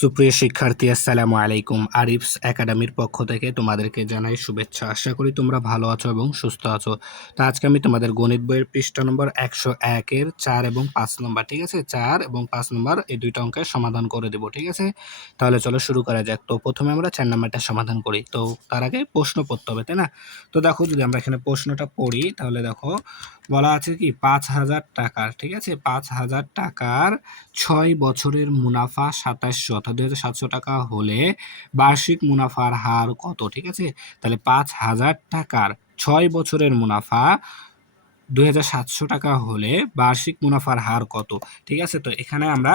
সুপ্রিয় শিক্ষার্থী, আসসালামু আলাইকুম। আরিফস একাডেমির পক্ষ থেকে তোমাদেরকে জানাই শুভেচ্ছা। আশা করি তোমরা ভালো আছো এবং সুস্থ আছো। তো আজকে আমি তোমাদের গণিত বইয়ের পৃষ্ঠা নম্বর 101-এর 4 এবং 5 নম্বর, ঠিক আছে, 4 এবং 5 নম্বর এই দুইটা অঙ্কের সমাধান করে দেব, ঠিক আছে। তাহলে চলো শুরু করা যাক। তো প্রথমে আমরা 4 নম্বরটা সমাধান করি। তো তার আগে প্রশ্ন পড়তে হবে, তাই না? তো দেখো, যদি আমরা এখানে প্রশ্নটা পড়ি তাহলে দেখো বলা আছে কি 5,000 টাকার, ঠিক আছে, 5,000 টাকার 6 বছরের মুনাফা 2700 অর্থাৎ 2,700 টাকা হলে বার্ষিক মুনাফার হার কত, ঠিক আছে। তাহলে 5,000 টাকার 6 বছরের মুনাফা 2,700 টাকা হলে বার্ষিক মুনাফার হার কত, ঠিক আছে। তো এখানে আমরা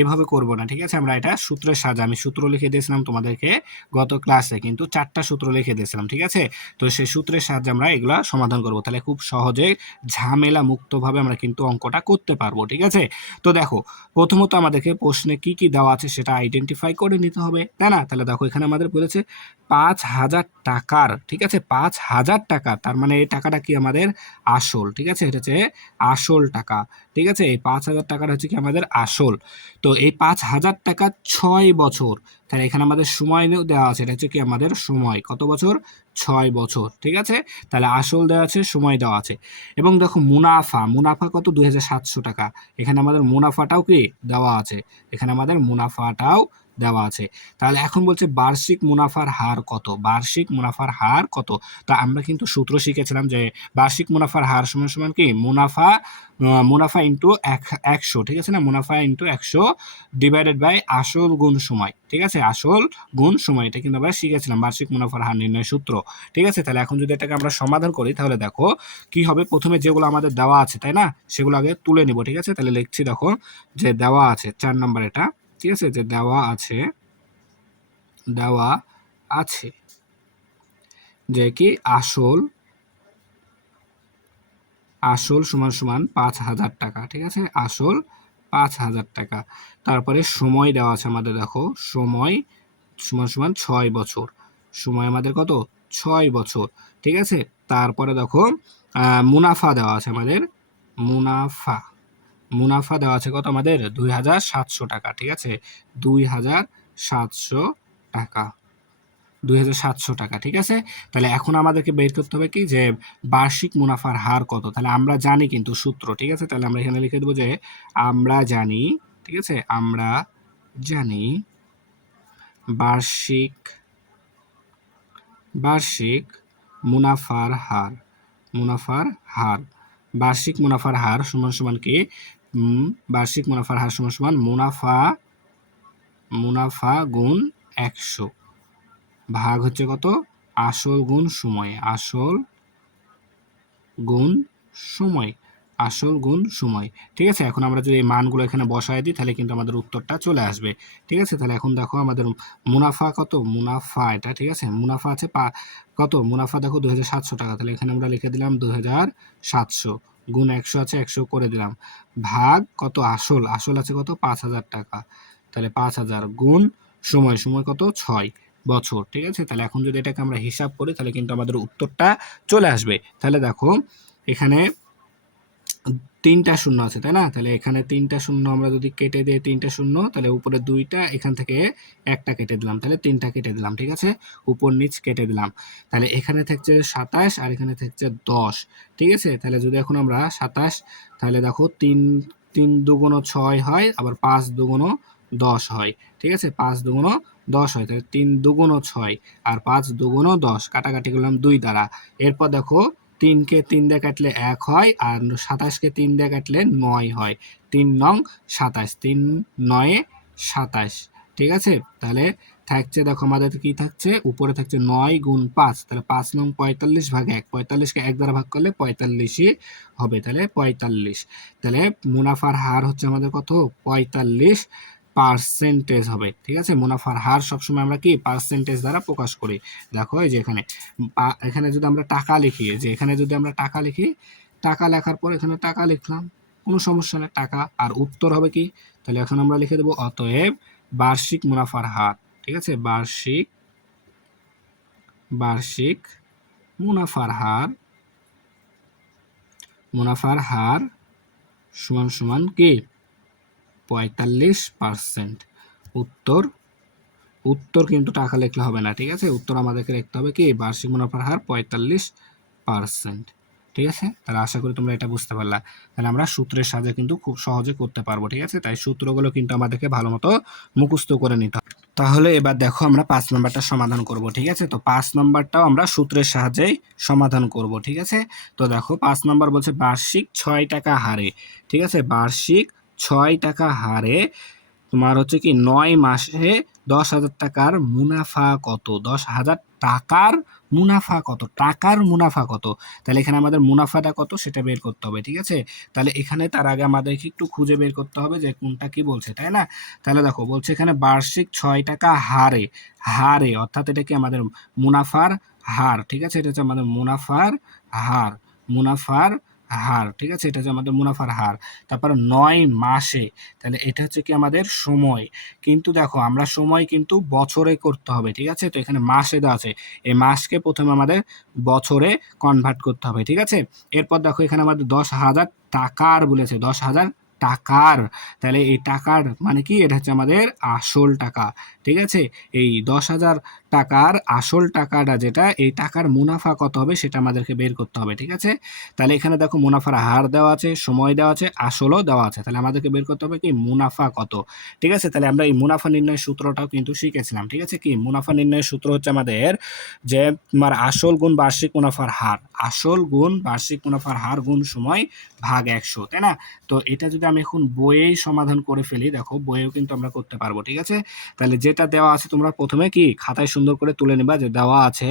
এভাবে করব না, ঠিক আছে। আমরা এটা সূত্রের সাহায্যে, আমি সূত্র লিখে দিয়েছিলাম তোমাদেরকে গত ক্লাসে, কিন্তু 4টা সূত্র লিখে দিয়েছিলাম, ঠিক আছে। তো সেই সূত্রের সাহায্যে আমরা এগুলা সমাধান করব, তাহলে খুব সহজে ঝামেলা মুক্তভাবে আমরা কিন্তু অঙ্কটা করতে পারবো, ঠিক আছে। তো দেখো, প্রথমত আমাদেরকে প্রশ্নে কি কি দেওয়া আছে সেটা আইডেন্টিফাই করে নিতে হবে, তাই না। তাহলে দেখো, এখানে আমাদের বলেছে 5,000 টাকার, ঠিক আছে, 5,000 টাকা, তার মানে এই টাকাটা কি আমাদের আসল, ঠিক আছে, এটা হচ্ছে আসল টাকা, ঠিক আছে। এই 5,000 টাকাটা হচ্ছে কি আমাদের আসল। তো এই 5,000 টাকা 6 বছর, তাহলে এখানে আমাদের সময় দেওয়া আছে, এটা হচ্ছে কি আমাদের সময়, কত বছর, 6 বছর, ঠিক আছে। তাহলে আসল দেওয়া আছে, সময় দেওয়া আছে। এবং দেখো মুনাফা, মুনাফা কত, 2,700 টাকা, এখানে আমাদের মুনাফাটাও কি দেওয়া আছে, এখানে আমাদের মুনাফাটাও দেওয়া আছে। তাহলে এখন বলছে বার্ষিক মুনাফার হার কত, বার্ষিক মুনাফার হার কত। তা আমরা কিন্তু সূত্র শিখেছিলাম যে বার্ষিক মুনাফার হার সমান সমান কি মুনাফা, মুনাফা ইন্টু 100, ঠিক আছে না, মুনাফা ইন্টু 100 ডিভাইডেড বাই আসল গুণ সময়, ঠিক আছে, আসল গুণ সময়, এটা কিন্তু আমরা শিখেছিলাম বার্ষিক মুনাফার হার নির্ণয় সূত্র, ঠিক আছে। তাহলে এখন যদি এটাকে আমরা সমাধান করি তাহলে দেখো কি হবে। প্রথমে যেগুলো আমাদের দেওয়া আছে, তাই না, সেগুলো আগে তুলে নিব, ঠিক আছে। তাহলে লিখছি, দেখো যে দেওয়া আছে 4 নম্বর এটা, ঠিক আছে, যে দেওয়া আছে, দেওয়া আছে যে কি আসল, আসল সমান সমান 5,000 টাকা, ঠিক আছে, আসল 5,000 টাকা। তারপরে সময় দেওয়া আছে আমাদের, দেখো সময় সমান সমান 6 বছর, সময় আমাদের কত, 6 বছর, ঠিক আছে। তারপরে দেখো মুনাফা দেওয়া আছে আমাদের, মুনাফা, মুনাফা দেওয়া আছে কত আমাদের, 2,700 টাকা, ঠিক আছে, 2,700 টাকা, 2,700 টাকা, ঠিক আছে। তাহলে এখন আমাদেরকে বের করতে হবে কি যে বার্ষিক মুনাফার হার কত। তাহলে আমরা জানি কিন্তু সূত্র, ঠিক আছে। তাহলে আমরা এখানে লিখে দেবো যে আমরা জানি, ঠিক আছে, আমরা জানি বার্ষিক, বার্ষিক মুনাফার হার, মুনাফার হার, বার্ষিক মুনাফার হার সমান সমান কি, বার্ষিক মুনাফার হার সমান সমান মুনাফা, মুনাফা গুণ 100 ভাগ হচ্ছে কত, আসল গুণ সময়, আসল গুণ সময়, আসল গুণ সময়, ঠিক আছে। এখন আমরা যদি এই মানগুলো এখানে বসায় দিই তাহলে কিন্তু আমাদের উত্তরটা চলে আসবে, ঠিক আছে। তাহলে এখন দেখো আমাদের মুনাফা কত, মুনাফা এটা, ঠিক আছে, মুনাফা আছে কত, মুনাফা দেখো 2,700 টাকা, তাহলে এখানে আমরা লিখে দিলাম 2,700 গুণ 100 আছে, 100 করে দিলাম, ভাগ কত, আসল, আসল আছে কত, 5,000 টাকা, তাহলে 5,000 গুণ সময়, সময় কত, 6 বছর, ঠিক আছে। তাহলে এখন যদি এটাকে আমরা হিসাব করি তাহলে কিন্তু আমাদের উত্তরটা চলে আসবে। তাহলে দেখো এখানে 3টা শূন্য আছে, তাই না। তাহলে এখানে 3টা শূন্য আমরা যদি কেটে দিই, 3টা শূন্য, তাহলে উপরে 2টা, এখান থেকে একটা কেটে দিলাম, তাহলে 3টা কেটে দিলাম, ঠিক আছে, উপর নিচ কেটে দিলাম। তাহলে এখানে থাকছে 27 আর এখানে থাকছে 10, ঠিক আছে। তাহলে যদি এখন আমরা 27, তাহলে দেখো 3 3 দুগুণ 6 হয়, আবার 5 দুগুণ 10 হয়, ঠিক আছে, 5 দুগুণ 10 হয়, তাহলে 3 দুগুণ 6 আর 5 দুগুণ 10, কাটাকাটি করলাম 2 দ্বারা। এরপর দেখো 3কে 3 দিয়ে কাটলে 1 হয়, আর 27কে 3 দিয়ে কাটলে 9 হয়, 3 নং 27, 3 9 27, ঠিক আছে। তাহলে থাকছে, দেখো আমাদের কি থাকছে, উপরে থাকছে 9 গুণ 5, তাহলে 5 নং 45 ভাগ 1, 45কে 1 দ্বারা ভাগ করলে 45ই হবে, তাহলে 45। তাহলে মুনাফার হার হচ্ছে আমাদের কত, 45% হবে, ঠিক আছে। মুনাফার হার সবসময় আমরা কি পার্সেন্টেজ দ্বারা প্রকাশ করি। দেখো এই যে এখানে এখানে যদি আমরা টাকা লিখি, যে এখানে যদি আমরা টাকা লিখি, টাকা লেখার পর এখানে টাকা লিখলাম, কোনো সমস্যা নেই, টাকা, আর উত্তর হবে কি, তাহলে এখন আমরা লিখে দেবো অতএব বার্ষিক মুনাফার হার, ঠিক আছে, বার্ষিক, বার্ষিক মুনাফার হার, মুনাফার হার সমান সমান কি 45%, উত্তর উত্তর কিন্তু টাকা লিখলে হবে না, ঠিক আছে? উত্তর আমাদেরকে লিখতে হবে কি বার্ষিক মুনাফার হার 45%। ঠিক আছে, তাহলে আশা করি তোমরা এটা বুঝতে পারলা। তাহলে আমরা সূত্রের সাহায্যে কিন্তু খুব সহজে করতে পারবো, ঠিক আছে? তাই সূত্রগুলো কিন্তু আমাদেরকে ভালো মতো মুখস্থ করে নিতে হবে। তাহলে এবার দেখো আমরা 5 নম্বরটা সমাধান করব, ঠিক আছে? তো 5 নম্বরটাও আমরা সূত্রের সাহায্যেই সমাধান করব, ঠিক আছে? তো দেখো 5 নম্বর বলছে বার্ষিক 6 টাকা হারে, ঠিক আছে? বার্ষিক 6 টাকা হারে তোমার হচ্ছে কি 9 মাসে 10,000 টাকার মুনাফা কত? 10,000 টাকার মুনাফা কত? টাকার মুনাফা কত? তাহলে এখানে আমাদের মুনাফাটা কত সেটা বের করতে হবে, ঠিক আছে? তাহলে এখানে তার আগে আমাদেরকে একটু খুঁজে বের করতে হবে যে কোনটা কি বলছে, তাই না? তাহলে দেখো বলছে এখানে বার্ষিক 6 টাকা হারে, হারে অর্থাৎ এটা কি আমাদের মুনাফার হার, ঠিক আছে? এটা হচ্ছে আমাদের মুনাফার হার, মুনাফার হার, ঠিক আছে? এটা হচ্ছে আমাদের মুনাফার হার। তারপর 9 মাসে, তাহলে এটা হচ্ছে কি আমাদের সময়। কিন্তু দেখো আমরা সময় কিন্তু বছরে করতে হবে, ঠিক আছে? তো এখানে মাসে দেওয়া আছে, এই মাসকে প্রথমে আমাদের বছরে কনভার্ট করতে হবে, ঠিক আছে? এরপর দেখো এখানে আমাদের 10,000 টাকার বলেছে, 10,000 টাকার, তাহলে এই টাকার মানে কি এটা হচ্ছে আমাদের আসল টাকা, ঠিক আছে? এই 10,000 টাকার আসল টাকাটা যেটা, এই টাকার মুনাফা কত হবে সেটা আমাদেরকে বের করতে হবে, ঠিক আছে? তাহলে এখানে দেখো মুনাফার হার দেওয়া আছে, সময় দেওয়া আছে, আসলও দেওয়া আছে, তাহলে আমাদেরকে বের করতে হবে কি মুনাফা কত, ঠিক আছে? তাহলে আমরা এই মুনাফা নির্ণয়ের সূত্রটাও কিন্তু শিখেছিলাম, ঠিক আছে? কি মুনাফা নির্ণয়ের সূত্র হচ্ছে আমাদের যে তোমার আসল গুণ বার্ষিক মুনাফার হার, আসল গুণ বার্ষিক মুনাফার হার গুণ সময় ভাগ 100, তাই না? তো এটা যদি আমি এখন বইয়েই সমাধান করে ফেলি, দেখো বইয়েও কিন্তু আমরা করতে পারবো, ঠিক আছে? তাহলে যেটা দেওয়া আছে তোমরা প্রথমে কি খাতায় সুন্দর করে তুলে নিবা যে দেওয়া আছে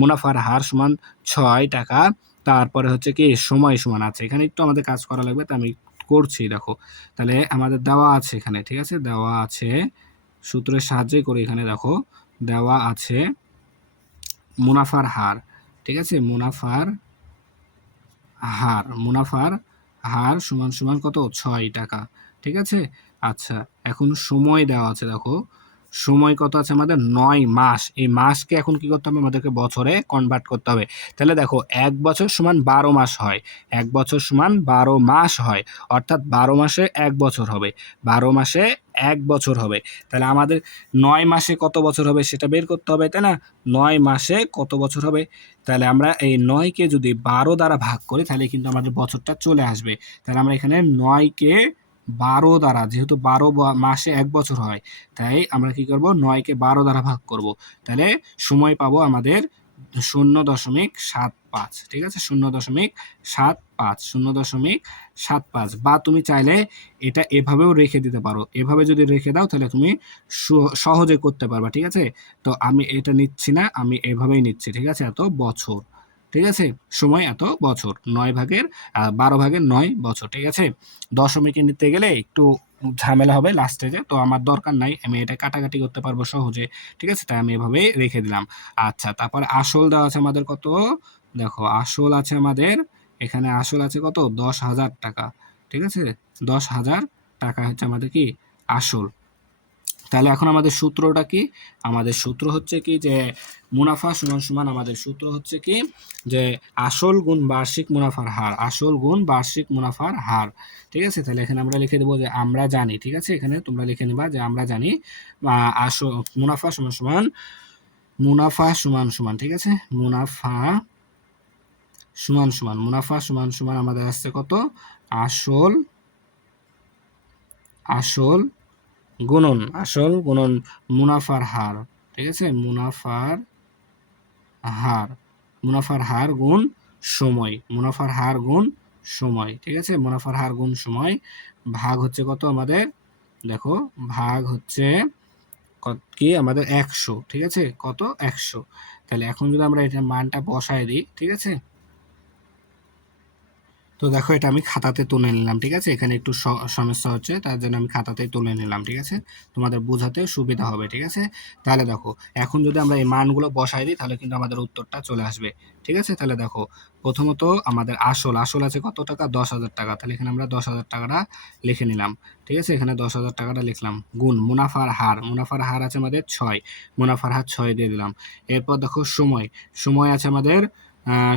মুনাফার হার সমান 6 টাকা, তারপরে হচ্ছে কি সময় সমান আছে, এখানে একটু আমাদের কাজ করা লাগবে, তো আমি করছি দেখো। তাহলে আমাদের দেওয়া আছে এখানে, ঠিক আছে? দেওয়া আছে সূত্রের সাহায্যেই করি, এখানে দেখো দেওয়া আছে মুনাফার হার, ঠিক আছে? মুনাফার হার, মুনাফার হার সমান সমান কত 6 টাকা, ঠিক আছে? আচ্ছা, এখন সময় দেওয়া আছে, দেখো সময় কত আছে আমাদের 9 মাস, এই মাসকে এখন কি করতে হবে আমাদেরকে বছরে কনভার্ট করতে হবে। তাহলে দেখো 1 বছর সমান 12 মাস হয়, 1 বছর সমান 12 মাস হয়, অর্থাৎ 12 মাসে 1 বছর হবে, 12 মাসে 1 বছর হবে। তাহলে আমাদের 9 মাসে কত বছর হবে সেটা বের করতে হবে, তাই না? 9 মাসে কত বছর হবে? তাহলে আমরা এই 9 কে যদি 12 দ্বারা ভাগ করি তাহলে কিন্তু আমাদের বছরটা চলে আসবে। তাহলে আমরা এখানে 9 কে 12 দ্বারা, যেহেতু 12 মাসে 1 বছর হয়, তাই আমরা কি করব 9 কে 12 দ্বারা ভাগ করব। তাহলে সময় পাবো আমাদের 0.75, ঠিক আছে? 0.75, 0.75, বা তুমি চাইলে এটা এভাবেও রেখে দিতে পারো। এভাবে যদি রেখে দাও তাহলে তুমি সহজে করতে পারবা, ঠিক আছে? তো আমি এটা নিচ্ছি না, আমি এভাবেই নিচ্ছি, ঠিক আছে? এত বছর, ঠিক আছে? সময় এত বছর, 9 ভাগের 12 ভাগের 9 বছর, ঠিক আছে? দশমিকে নিতে গেলে একটু ঝামেলা হবে লাস্টে যে, তো আমার দরকার নাই, আমি এটা কাটাকাটি করতে পারবো সহজে, ঠিক আছে? তাই আমি এভাবেই রেখে দিলাম। আচ্ছা, তারপর আসল দেওয়া আছে আমাদের কত? দেখো আসল আছে আমাদের এখানে, আসল আছে কত 10,000 টাকা, ঠিক আছে? 10,000 টাকা হচ্ছে আমাদের কি আসল। তাহলে এখন আমাদের সূত্রটা কি? আমাদের সূত্র হচ্ছে কি যে মুনাফা সমান সমান, আমাদের সূত্র হচ্ছে কি যে আসল গুণ বার্ষিক মুনাফার হার, আসল গুণ বার্ষিক মুনাফার হার, ঠিক আছে? তাহলে এখানে আমরা লিখে দেবো যে আমরা জানি, ঠিক আছে? এখানে তোমরা লিখে নিবা যে আমরা জানি আসল মুনাফা সমান সমান, মুনাফা সমান সমান, ঠিক আছে? মুনাফা সমান সমান, মুনাফা সমান সমান আমাদের আসছে কত? আসল, আসল গুণন, আসল গুণন মুনাফার হার, ঠিক আছে? মুনাফার হার, মুনাফার হার গুণ সময়, মুনাফার হার গুণ সময়, ঠিক আছে? মুনাফার হার গুণ সময় ভাগ হচ্ছে কত আমাদের? দেখো ভাগ হচ্ছে কি আমাদের 100, ঠিক আছে? কত 100। তাহলে এখন যদি আমরা এটা মানটা বসায় দিই, ঠিক আছে? তো দেখো এটা আমি খাতাতে তুলে নিলাম, ঠিক আছে? এখানে একটু সমস্যা হচ্ছে, তার জন্য আমি খাতাতেই তুলে নিলাম, ঠিক আছে? তোমাদের বোঝাতে সুবিধা হবে, ঠিক আছে? তাহলে দেখো এখন যদি আমরা এই মানগুলো বসাই দিই তাহলে কিন্তু আমাদের উত্তরটা চলে আসবে, ঠিক আছে? তাহলে দেখো প্রথমত আমাদের আসল, আসল আছে কত টাকা? 10,000 টাকা, তাহলে এখানে আমরা 10,000 টাকাটা লিখে নিলাম, ঠিক আছে? এখানে 10,000 টাকাটা লিখলাম, গুণ মুনাফার হার, মুনাফার হার আছে আমাদের 6, মুনাফার হার 6 দিয়ে দিলাম। এরপর দেখো সময়, সময় আছে আমাদের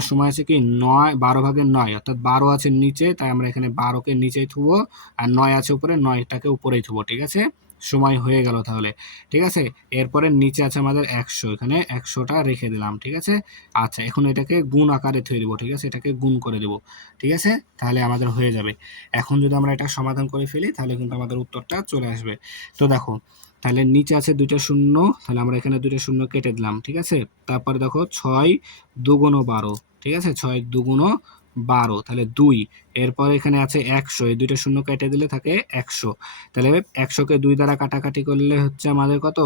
সময় আছে কি 9, 12 ভাগের 9, অর্থাৎ 12 আছে নিচে, তাই আমরা এখানে 12 কে নিচেই থুবো, আর 9 আছে উপরে, 9টাকে উপরেই থুবো, ঠিক আছে? সময় হয়ে গেল তাহলে, ঠিক আছে? এরপরে নিচে আছে আমাদের ১০০, এখানে ১০০টা রেখে দিলাম, ঠিক আছে? আচ্ছা, এখন এটাকে গুণ আকারে থুয়ে দিব, ঠিক আছে? এটাকে গুণ করে দিব, ঠিক আছে? তাহলে আমাদের হয়ে যাবে। এখন যদি আমরা এটা সমাধান করে ফেলি তাহলে কিন্তু আমাদের উত্তরটা চলে আসবে। তো দেখো, তাহলে নিচে আছে ২টা শূন্য, তাহলে আমরা এখানে ২টা শূন্য কেটে দিলাম, ঠিক আছে? তারপরে দেখো ৬ দুগুণ ১২, ঠিক আছে? ৬ দুগুণ ১২, তাহলে ২। এরপর এখানে আছে ১০০, এই ২টা শূন্য কেটে দিলে থাকে ১০০। তাহলে ১০০কে ২ দ্বারা কাটাকাটি করলে হচ্ছে আমাদের কত?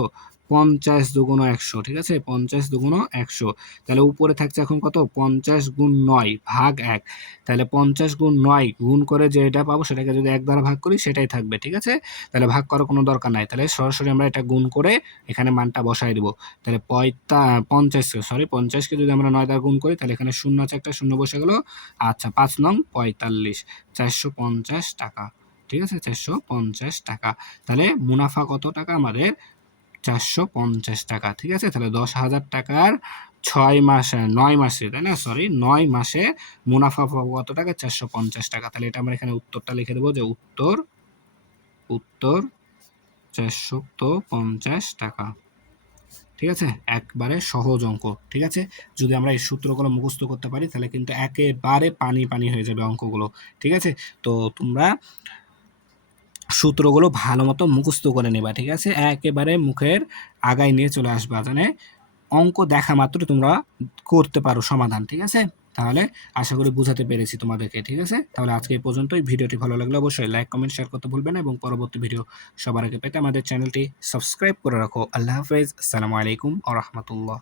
৫০ দুগুণ ১০০, ঠিক আছে? ৫০ দুগুণ ১০০। তাহলে উপরে থাকছে এখন কত? ৫০ গুণ ৯ ভাগ ১। তাহলে ৫০ গুণ ৯ গুণ করে যেটা পাবো সেটাকে যদি ১ দ্বারা ভাগ করি সেটাই থাকবে, ঠিক আছে? তাহলে ভাগ করার কোনো দরকার নাই। তাহলে সরাসরি আমরা এটা গুণ করে এখানে মানটা বসায় দিব। তাহলে ৫০ কে যদি আমরা ৯ দ্বারা গুণ করি তাহলে এখানে শূন্য আছে, একটা শূন্য বসে গেল। আচ্ছা, ৫ নং ৪৫, ৪৫০ টাকা। ঠিক আছে? ৪৫০ টাকা। তাহলে মুনাফা কত টাকা আমাদের? ৪৫০ টাকা। ঠিক আছে? তাহলে ১০,০০০ টাকার ৬ মাসে ৯ মাসে, তাই না? সরি, ৯ মাসে মুনাফা পাবো কত টাকা? ৪৫০ টাকা। তাহলে এটা আমরা এখানে উত্তরটা লিখে দেব যে উত্তর ৪৫০ টাকা। ঠিক আছে? একবারে সহজ অঙ্ক। ঠিক আছে? যদি আমরা এই সূত্রগুলো মুখস্থ করতে পারি তাহলে কিন্তু একেবারে পানি, পানি হয়ে যাবে অঙ্কগুলো। ঠিক আছে? তো তোমরা সূত্রগুলো ভালোমতো মুখস্থ করে নিবা। ঠিক আছে? একেবারে মুখের আগায় নিয়ে চলে আসবা। জানে অঙ্ক দেখা মাত্র তোমরা করতে পারো সমাধান। ঠিক আছে? তাহলে আশা করি বুঝাতে পেরেছি তোমাদেরকে। ঠিক আছে? তাহলে আজকে এই পর্যন্তই। ভিডিওটি ভালো লাগলে অবশ্যই লাইক, কমেন্ট, শেয়ার করতে ভুলবে না এবং পরবর্তী ভিডিও সবার আগে পেতে আমাদের চ্যানেলটি সাবস্ক্রাইব করে রাখো। আল্লাহ হাফেজ। আসসালামু আলাইকুম ওয়া রাহমাতুল্লাহ।